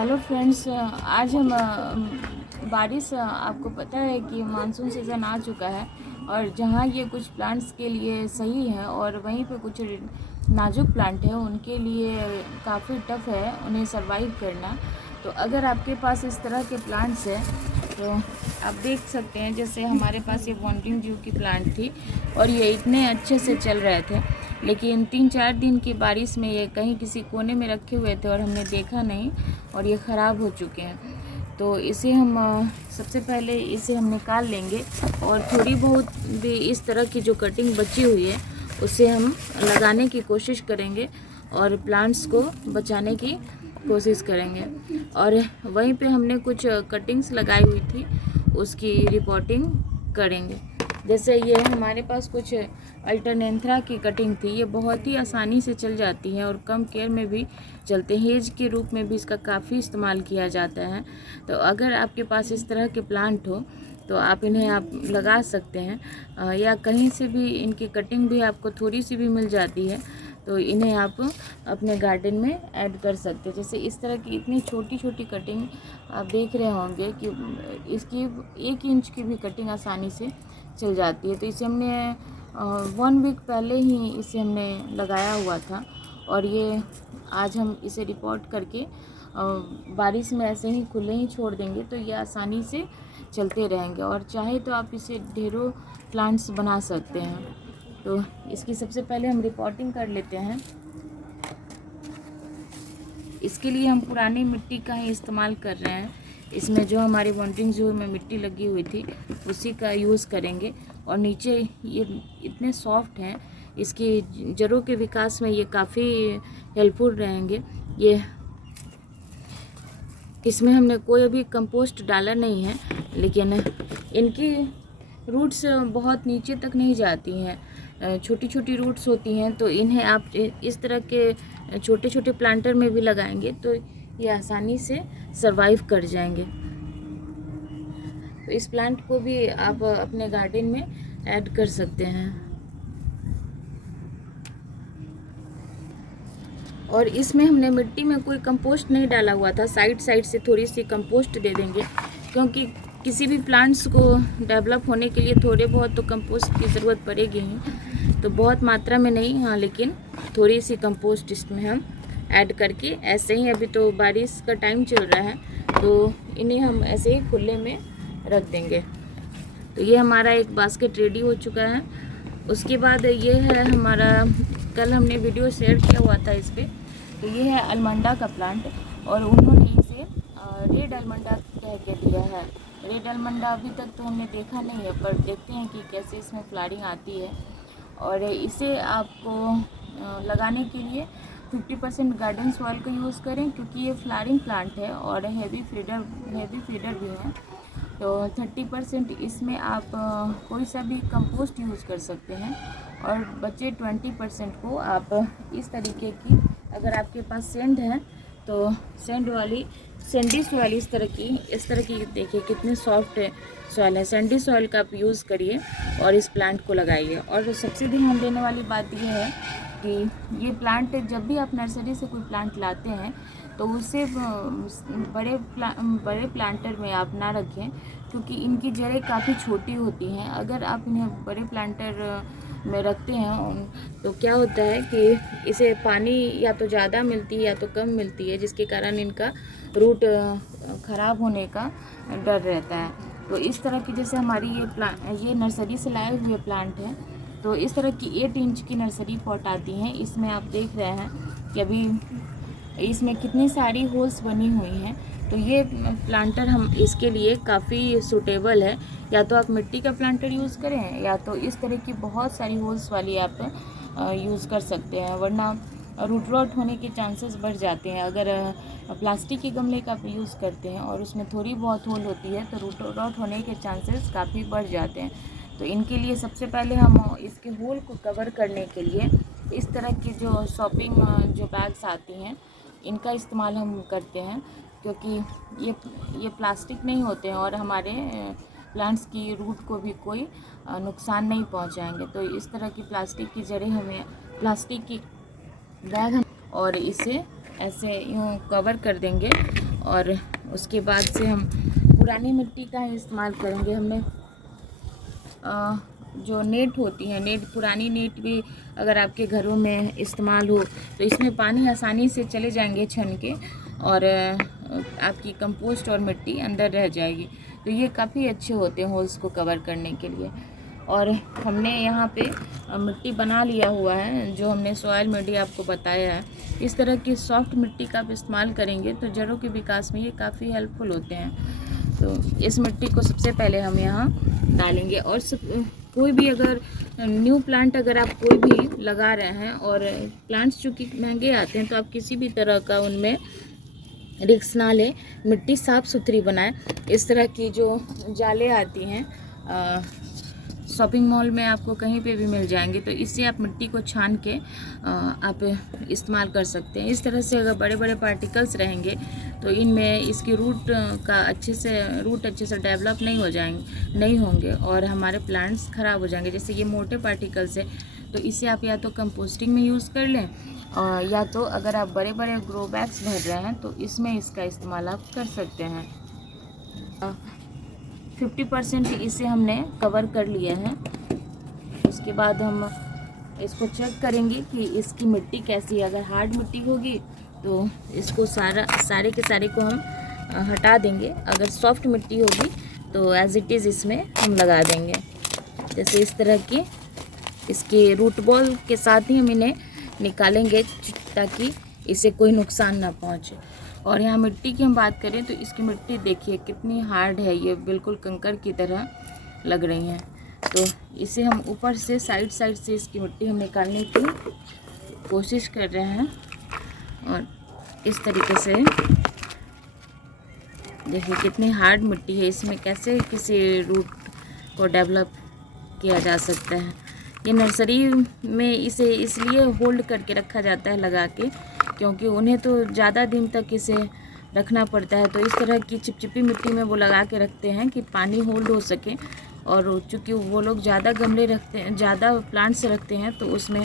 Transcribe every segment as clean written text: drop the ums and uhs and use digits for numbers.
Hello friends, आज हम बारिश आपको पता है कि मानसून सीज़न आ चुका है और जहाँ ये कुछ प्लांट्स के लिए सही है और वहीं पे कुछ नाजुक प्लांट है उनके लिए काफ़ी टफ है उन्हें सरवाइव करना। तो अगर आपके पास इस तरह के प्लांट्स हैं तो आप देख सकते हैं, जैसे हमारे पास ये वॉन्ड्रिंग जू की प्लांट थी और ये इतने अच्छे से चल रहे थे, लेकिन 3-4 दिन की बारिश में ये कहीं किसी कोने में रखे हुए थे और हमने देखा नहीं और ये ख़राब हो चुके हैं। तो इसे हम सबसे पहले इसे हम निकाल लेंगे और थोड़ी बहुत भी इस तरह की जो कटिंग बची हुई है उसे हम लगाने की कोशिश करेंगे और प्लांट्स को बचाने की कोशिश करेंगे। और वहीं पे हमने कुछ कटिंग्स लगाई हुई थी उसकी रिपोर्टिंग करेंगे। जैसे ये हमारे पास कुछ अल्टरनेंथ्रा की कटिंग थी, ये बहुत ही आसानी से चल जाती है और कम केयर में भी चलते हैं। हेज के रूप में भी इसका काफ़ी इस्तेमाल किया जाता है। तो अगर आपके पास इस तरह के प्लांट हो तो आप इन्हें आप लगा सकते हैं, या कहीं से भी इनकी कटिंग भी आपको थोड़ी सी भी मिल जाती है तो इन्हें आप अपने गार्डन में ऐड कर सकते हैं। जैसे इस तरह की इतनी छोटी छोटी कटिंग आप देख रहे होंगे कि इसकी 1 इंच की भी कटिंग आसानी से चल जाती है। तो इसे हमने 1 वीक पहले ही इसे हमने लगाया हुआ था और ये आज हम इसे रिपोर्ट करके बारिश में ऐसे ही खुले ही छोड़ देंगे तो ये आसानी से चलते रहेंगे। और चाहे तो आप इसे ढेरों प्लांट्स बना सकते हैं। तो इसकी सबसे पहले हम रिपोर्टिंग कर लेते हैं। इसके लिए हम पुरानी मिट्टी का ही इस्तेमाल कर रहे हैं। इसमें जो हमारी वॉन्ड्रिंग जू में मिट्टी लगी हुई थी उसी का यूज़ करेंगे। और नीचे ये इतने सॉफ्ट हैं, इसकी जड़ों के विकास में ये काफ़ी हेल्पफुल रहेंगे। ये इसमें हमने कोई अभी कंपोस्ट डाला नहीं है, लेकिन इनकी रूट्स बहुत नीचे तक नहीं जाती हैं, छोटी छोटी रूट्स होती हैं। तो इन्हें आप इस तरह के छोटे छोटे प्लांटर में भी लगाएंगे तो ये आसानी से सरवाइव कर जाएंगे। तो इस प्लांट को भी आप अपने गार्डन में ऐड कर सकते हैं। और इसमें हमने मिट्टी में कोई कंपोस्ट नहीं डाला हुआ था, साइड से थोड़ी सी कंपोस्ट दे देंगे, क्योंकि किसी भी प्लांट्स को डेवलप होने के लिए थोड़े बहुत तो कंपोस्ट की ज़रूरत पड़ेगी ही। तो बहुत मात्रा में नहीं, हाँ, लेकिन थोड़ी सी कंपोस्ट इसमें हम ऐड करके ऐसे ही, अभी तो बारिश का टाइम चल रहा है तो इन्हें हम ऐसे ही खुले में रख देंगे। तो ये हमारा एक बास्केट रेडी हो चुका है। उसके बाद ये है हमारा, कल हमने वीडियो शेयर किया हुआ था इस पर। तो ये है अलमंडा का प्लांट और उन्होंने इसे रेड अलमंडा कह के दिया है। रेड अलमंडा अभी तक तो हमने देखा नहीं है, पर देखते हैं कि कैसे इसमें फ्लावरिंग आती है। और इसे आपको लगाने के लिए 50% गार्डन सॉइल का यूज़ करें, क्योंकि ये फ्लावरिंग प्लांट है और हेवी फीडर भी है। तो 30% इसमें आप कोई सा भी कंपोस्ट यूज़ कर सकते हैं और बचे 20% को आप इस तरीके की, अगर आपके पास सेंड है तो सैंडी सॉइल, इस तरह की देखिए कितनी सॉफ्ट सॉइल है, सैंडी सॉइल का आप यूज़ करिए और इस प्लांट को लगाइए। और सबसे ध्यान देने वाली बात यह है कि ये प्लांट, जब भी आप नर्सरी से कोई प्लांट लाते हैं तो उसे बड़े प्लांटर में आप ना रखें, क्योंकि इनकी जड़ें काफ़ी छोटी होती हैं। अगर आप इन्हें बड़े प्लांटर में रखते हैं तो क्या होता है कि इसे पानी या तो ज़्यादा मिलती है या तो कम मिलती है, जिसके कारण इनका रूट ख़राब होने का डर रहता है। तो इस तरह की, जैसे हमारी ये नर्सरी से लाए हुए प्लांट हैं, तो इस तरह की 8 इंच की नर्सरी पॉट आती हैं। इसमें आप देख रहे हैं कि अभी इसमें कितनी सारी होल्स बनी हुई हैं। तो ये प्लांटर हम इसके लिए काफ़ी सूटेबल है। या तो आप मिट्टी का प्लांटर यूज़ करें या तो इस तरह की बहुत सारी होल्स वाली आप यूज़ कर सकते हैं, वरना रूट रॉट होने के चांसेस बढ़ जाते हैं। अगर प्लास्टिक के गमले का आप यूज़ करते हैं और उसमें थोड़ी बहुत होल होती है तो रूट रॉट होने के चांसेस काफ़ी बढ़ जाते हैं। तो इनके लिए सबसे पहले हम इसके होल को कवर करने के लिए इस तरह की जो शॉपिंग जो बैग्स आती हैं इनका इस्तेमाल हम करते हैं, क्योंकि ये प्लास्टिक नहीं होते हैं और हमारे प्लांट्स की रूट को भी कोई नुकसान नहीं पहुंचाएंगे। तो इस तरह की प्लास्टिक की जड़ें हमें, प्लास्टिक की बैग हम, और इसे ऐसे यूँ कवर कर देंगे और उसके बाद से हम पुरानी मिट्टी का ही इस्तेमाल करेंगे। हमने जो नेट होती है, नेट पुरानी नेट भी अगर आपके घरों में इस्तेमाल हो तो इसमें पानी आसानी से चले जाएंगे छन के, और आपकी कंपोस्ट और मिट्टी अंदर रह जाएगी। तो ये काफ़ी अच्छे होते हैं होल्स को कवर करने के लिए। और हमने यहाँ पे मिट्टी बना लिया हुआ है, जो हमने सॉइल मीडिया आपको बताया है। इस तरह की सॉफ्ट मिट्टी का आप इस्तेमाल करेंगे तो जड़ों के विकास में ये काफ़ी हेल्पफुल होते हैं। तो इस मिट्टी को सबसे पहले हम यहाँ डालेंगे। और कोई भी अगर न्यू प्लांट अगर आप कोई भी लगा रहे हैं, और प्लांट्स चूँकि महंगे आते हैं, तो आप किसी भी तरह का उनमें रिस्क ना लें, मिट्टी साफ़ सुथरी बनाएं। इस तरह की जो जाले आती हैं शॉपिंग मॉल में आपको कहीं पे भी मिल जाएंगे, तो इससे आप मिट्टी को छान के आप इस्तेमाल कर सकते हैं। इस तरह से अगर बड़े बड़े पार्टिकल्स रहेंगे तो इनमें इसकी रूट अच्छे से डेवलप नहीं होंगे और हमारे प्लांट्स ख़राब हो जाएंगे। जैसे ये मोटे पार्टिकल्स है, तो इसे आप या तो कंपोस्टिंग में यूज़ कर लें, या तो अगर आप बड़े बड़े ग्रो बैग्स भर रहे हैं तो इसमें इसका इस्तेमाल आप कर सकते हैं। 50% इसे हमने कवर कर लिया है। उसके बाद हम इसको चेक करेंगे कि इसकी मिट्टी कैसी है। अगर हार्ड मिट्टी होगी तो इसको सारे के सारे को हम हटा देंगे। अगर सॉफ्ट मिट्टी होगी तो एज इट इज़ इसमें हम लगा देंगे। जैसे इस तरह की इसके रूट बॉल के साथ ही हम इन्हें निकालेंगे ताकि इसे कोई नुकसान ना पहुँचे। और यहाँ मिट्टी की हम बात करें तो इसकी मिट्टी देखिए कितनी हार्ड है, ये बिल्कुल कंकड़ की तरह लग रही हैं। तो इसे हम ऊपर से साइड से इसकी मिट्टी हम निकालने की कोशिश कर रहे हैं। और इस तरीके से देखिए कितनी हार्ड मिट्टी है, इसमें कैसे किसी रूट को डेवलप किया जा सकता है। ये नर्सरी में इसे इसलिए होल्ड करके रखा जाता है लगा के, क्योंकि उन्हें तो ज़्यादा दिन तक इसे रखना पड़ता है। तो इस तरह की चिपचिपी मिट्टी में वो लगा के रखते हैं कि पानी होल्ड हो सके। और चूँकि वो लोग ज़्यादा गमले रखते हैं, ज़्यादा प्लांट्स रखते हैं, तो उसमें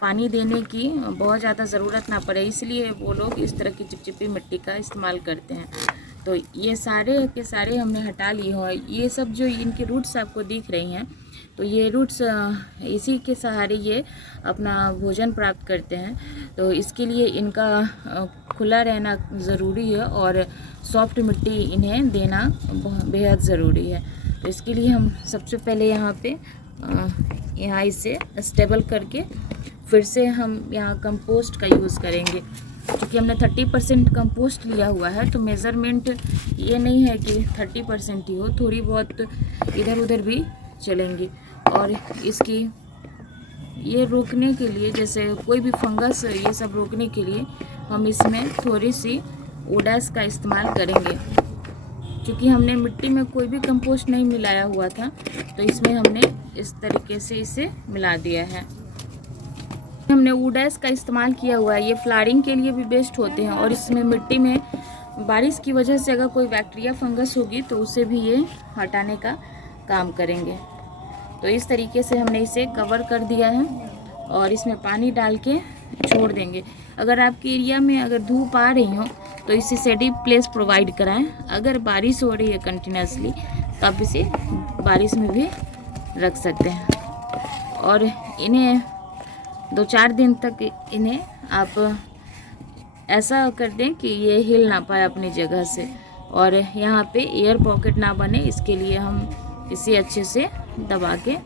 पानी देने की बहुत ज़्यादा ज़रूरत ना पड़े, इसलिए वो लोग इस तरह की चिपचिपी मिट्टी का इस्तेमाल करते हैं। तो ये सारे के सारे हमने हटा लिए हैं। ये सब जो इनकी रूट्स आपको दिख रही हैं, तो ये रूट्स इसी के सहारे ये अपना भोजन प्राप्त करते हैं। तो इसके लिए इनका खुला रहना ज़रूरी है और सॉफ्ट मिट्टी इन्हें देना बेहद ज़रूरी है। तो इसके लिए हम सबसे पहले यहाँ इसे स्टेबल करके फिर से हम यहाँ कंपोस्ट का यूज़ करेंगे। क्योंकि हमने 30% कंपोस्ट लिया हुआ है, तो मेज़रमेंट ये नहीं है कि 30% ही हो, थोड़ी बहुत इधर उधर भी चलेंगी। और इसकी ये रोकने के लिए, जैसे कोई भी फंगस ये सब रोकने के लिए हम इसमें थोड़ी सी ओडास का इस्तेमाल करेंगे। क्योंकि हमने मिट्टी में कोई भी कंपोस्ट नहीं मिलाया हुआ था, तो इसमें हमने इस तरीके से इसे मिला दिया है। हमने ओडास का इस्तेमाल किया हुआ है, ये फ्लावरिंग के लिए भी बेस्ट होते हैं। और इसमें मिट्टी में बारिश की वजह से अगर कोई बैक्टीरिया फंगस होगी तो उसे भी ये हटाने का काम करेंगे। तो इस तरीके से हमने इसे कवर कर दिया है और इसमें पानी डाल के छोड़ देंगे। अगर आपके एरिया में अगर धूप आ रही हो तो इसे शेडी प्लेस प्रोवाइड कराएं। अगर बारिश हो रही है कंटिन्यूसली तो आप इसे बारिश में भी रख सकते हैं। और इन्हें 2-4 दिन तक इन्हें आप ऐसा कर दें कि ये हिल ना पाए अपनी जगह से, और यहाँ पे एयर पॉकेट ना बने, इसके लिए हम इसे अच्छे से दबा के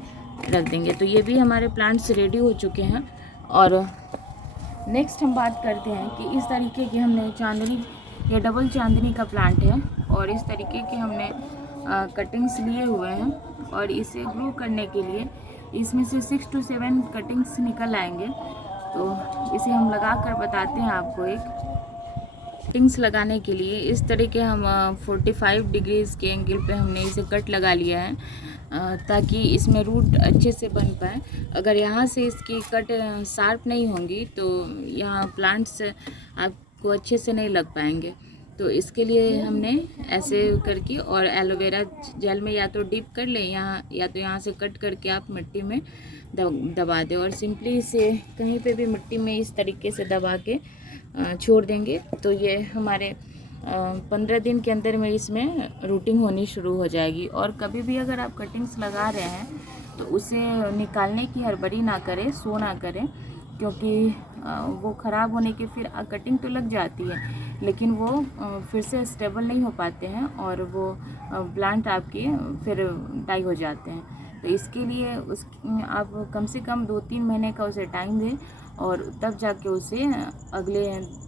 रख देंगे। तो ये भी हमारे प्लांट्स रेडी हो चुके हैं। और नेक्स्ट हम बात करते हैं कि इस तरीके की हमने चांदनी, ये डबल चांदनी का प्लांट है, और इस तरीके के हमने कटिंग्स लिए हुए हैं। और इसे ग्रो करने के लिए इसमें से 6 to 7 कटिंग्स निकल आएंगे। तो इसे हम लगा कर बताते हैं आपको। एक कटिंग्स लगाने के लिए इस तरीके हम 45 डिग्रीज़ के एंगल पे हमने इसे कट लगा लिया है, ताकि इसमें रूट अच्छे से बन पाए। अगर यहाँ से इसकी कट शार्प नहीं होंगी तो यहाँ प्लांट्स आपको अच्छे से नहीं लग पाएंगे। तो इसके लिए हमने ऐसे करके, और एलोवेरा जेल में या तो डिप कर लें या तो यहाँ से कट करके आप मिट्टी में दबा दें। और सिंपली इसे कहीं पे भी मिट्टी में इस तरीके से दबा के छोड़ देंगे तो ये हमारे 15 दिन के अंदर में इसमें रूटिंग होनी शुरू हो जाएगी। और कभी भी अगर आप कटिंग्स लगा रहे हैं तो उसे निकालने की हड़बड़ी ना करें, सो ना करें, क्योंकि वो ख़राब होने के फिर कटिंग तो लग जाती है लेकिन वो फिर से स्टेबल नहीं हो पाते हैं और वो प्लांट आपके फिर डाई हो जाते हैं। तो इसके लिए आप कम से कम 2-3 महीने का उसे टाइम दें और तब जाके उसे अगले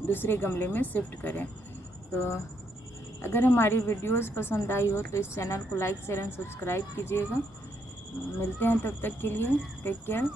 दूसरे गमले में शिफ्ट करें। तो अगर हमारी वीडियोस पसंद आई हो तो इस चैनल को लाइक शेयर एंड सब्सक्राइब कीजिएगा। मिलते हैं तब तक के लिए, टेक केयर।